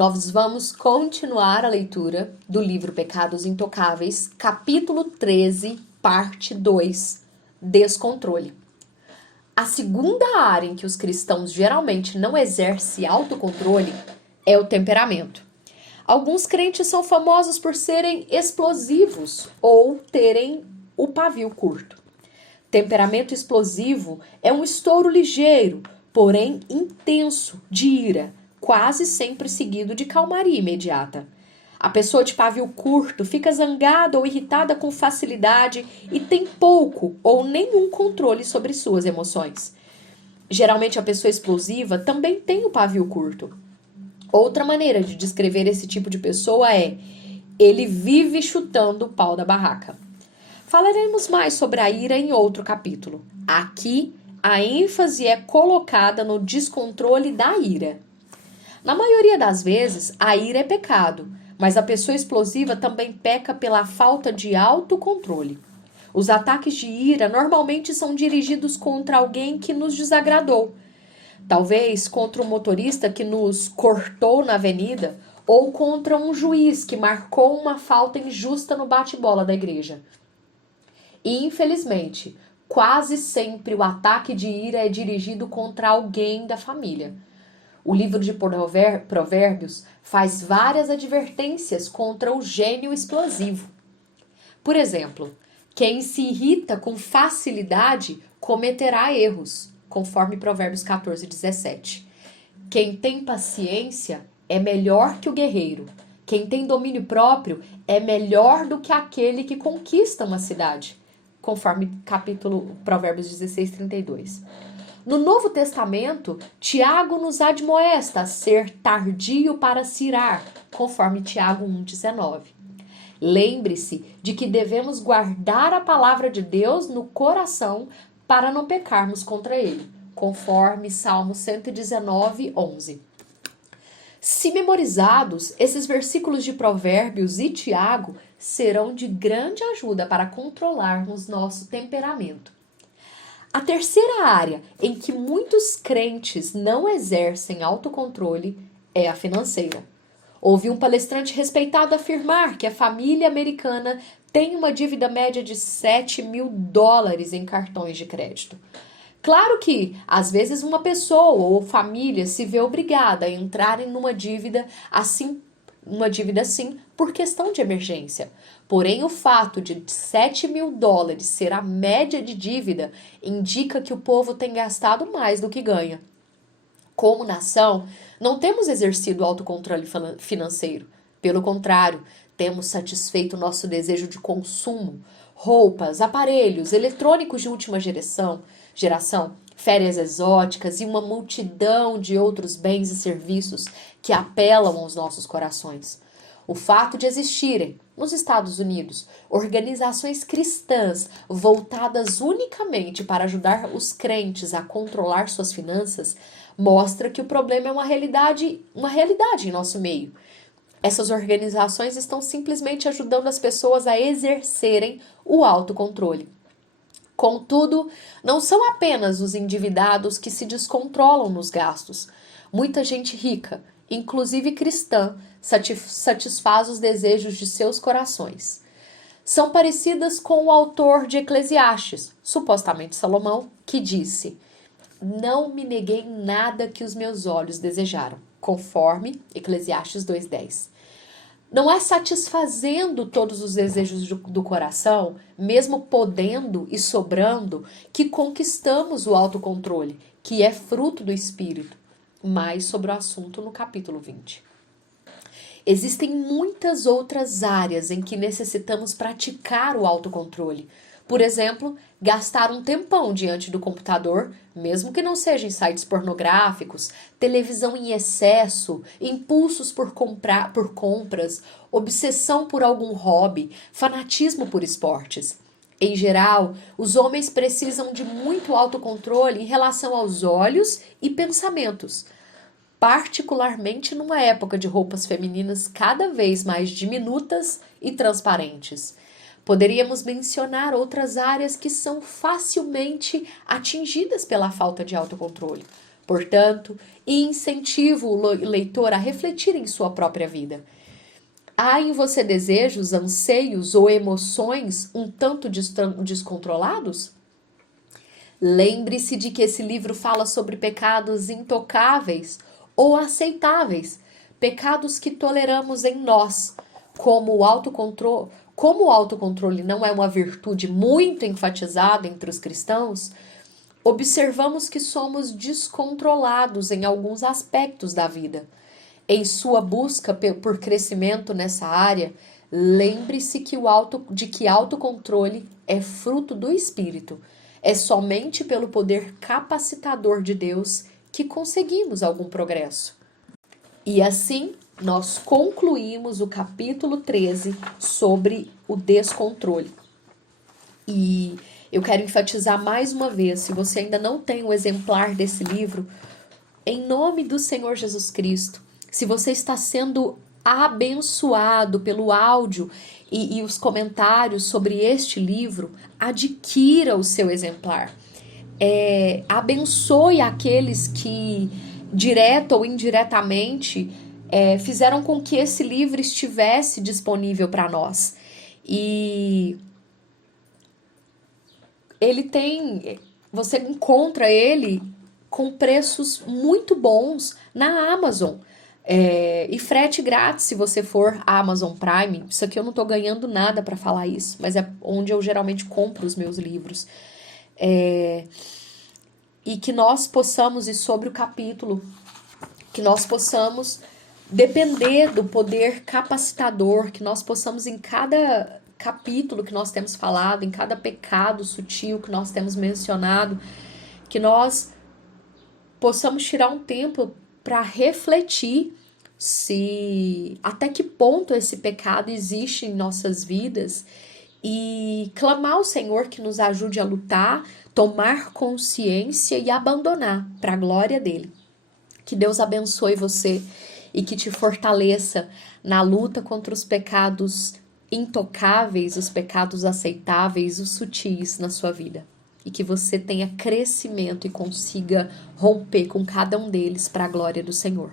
Nós vamos continuar a leitura do livro Pecados Intocáveis, capítulo 13, parte 2, Descontrole. A segunda área em que os cristãos geralmente não exercem autocontrole é o temperamento. Alguns crentes são famosos por serem explosivos ou terem o pavio curto. Temperamento explosivo é um estouro ligeiro, porém intenso, de ira, quase sempre seguido de calmaria imediata. A pessoa de pavio curto fica zangada ou irritada com facilidade e tem pouco ou nenhum controle sobre suas emoções. Geralmente a pessoa explosiva também tem o pavio curto. Outra maneira de descrever esse tipo de pessoa é: ele vive chutando o pau da barraca. Falaremos mais sobre a ira em outro capítulo. Aqui, a ênfase é colocada no descontrole da ira. Na maioria das vezes, a ira é pecado, mas a pessoa explosiva também peca pela falta de autocontrole. Os ataques de ira normalmente são dirigidos contra alguém que nos desagradou. Talvez contra um motorista que nos cortou na avenida ou contra um juiz que marcou uma falta injusta no bate-bola da igreja. E, infelizmente, quase sempre o ataque de ira é dirigido contra alguém da família. O livro de Provérbios faz várias advertências contra o gênio explosivo. Por exemplo, quem se irrita com facilidade cometerá erros, conforme Provérbios 14:17. Quem tem paciência é melhor que o guerreiro. Quem tem domínio próprio é melhor do que aquele que conquista uma cidade, conforme capítulo Provérbios 16:32. No Novo Testamento, Tiago nos admoesta a ser tardio para se irar, conforme Tiago 1:19. Lembre-se de que devemos guardar a palavra de Deus no coração para não pecarmos contra ele, conforme Salmo 119:11. Se memorizados, esses versículos de Provérbios e Tiago serão de grande ajuda para controlarmos nosso temperamento. A terceira área em que muitos crentes não exercem autocontrole é a financeira. Ouvi um palestrante respeitado afirmar que a família americana tem uma dívida média de $7.000 em cartões de crédito. Claro que, às vezes, uma pessoa ou família se vê obrigada a entrar em uma dívida assim por questão de emergência. Porém, o fato de $7.000 ser a média de dívida indica que o povo tem gastado mais do que ganha. Como nação, não temos exercido autocontrole financeiro. Pelo contrário, temos satisfeito o nosso desejo de consumo. Roupas, aparelhos, eletrônicos de última geração, férias exóticas e uma multidão de outros bens e serviços que apelam aos nossos corações. O fato de existirem, nos Estados Unidos, organizações cristãs voltadas unicamente para ajudar os crentes a controlar suas finanças mostra que o problema é uma realidade em nosso meio. Essas organizações estão simplesmente ajudando as pessoas a exercerem o autocontrole. Contudo, não são apenas os endividados que se descontrolam nos gastos. Muita gente rica, inclusive cristã, satisfaz os desejos de seus corações. São parecidas com o autor de Eclesiastes, supostamente Salomão, que disse: "Não me neguei nada que os meus olhos desejaram", conforme Eclesiastes 2:10. Não é satisfazendo todos os desejos do coração, mesmo podendo e sobrando, que conquistamos o autocontrole, que é fruto do Espírito. Mais sobre o assunto no capítulo 20. Existem muitas outras áreas em que necessitamos praticar o autocontrole. Por exemplo, gastar um tempão diante do computador, mesmo que não seja em sites pornográficos, televisão em excesso, impulsos por compras, obsessão por algum hobby, fanatismo por esportes. Em geral, os homens precisam de muito autocontrole em relação aos olhos e pensamentos, particularmente numa época de roupas femininas cada vez mais diminutas e transparentes. Poderíamos mencionar outras áreas que são facilmente atingidas pela falta de autocontrole. portanto, e incentivo o leitor a refletir em sua própria vida. Há em você desejos, anseios ou emoções um tanto descontrolados? Lembre-se de que esse livro fala sobre pecados intocáveis ou aceitáveis, pecados que toleramos em nós, como o autocontrole. Como o autocontrole não é uma virtude muito enfatizada entre os cristãos, observamos que somos descontrolados em alguns aspectos da vida. Em sua busca por crescimento nessa área, lembre-se de que autocontrole é fruto do Espírito. É somente pelo poder capacitador de Deus que conseguimos algum progresso. E assim, nós concluímos o capítulo 13 sobre o descontrole. E eu quero enfatizar mais uma vez, se você ainda não tem um exemplar desse livro, em nome do Senhor Jesus Cristo, se você está sendo abençoado pelo áudio e os comentários sobre este livro, adquira o seu exemplar. Abençoe aqueles que, direta ou indiretamente, fizeram com que esse livro estivesse disponível para nós. E você encontra ele com preços muito bons na Amazon. E frete grátis se você for Amazon Prime. Isso aqui eu não tô ganhando nada para falar isso, mas é onde eu geralmente compro os meus livros. E que nós possamos, e sobre o capítulo, que nós possamos depender do poder capacitador, que nós possamos em cada capítulo que nós temos falado, em cada pecado sutil que nós temos mencionado, que nós possamos tirar um tempo para refletir até que ponto esse pecado existe em nossas vidas e clamar ao Senhor que nos ajude a lutar, tomar consciência e abandonar para a glória dele. Que Deus abençoe você e que te fortaleça na luta contra os pecados intocáveis, os pecados aceitáveis, os sutis na sua vida. E que você tenha crescimento e consiga romper com cada um deles para a glória do Senhor.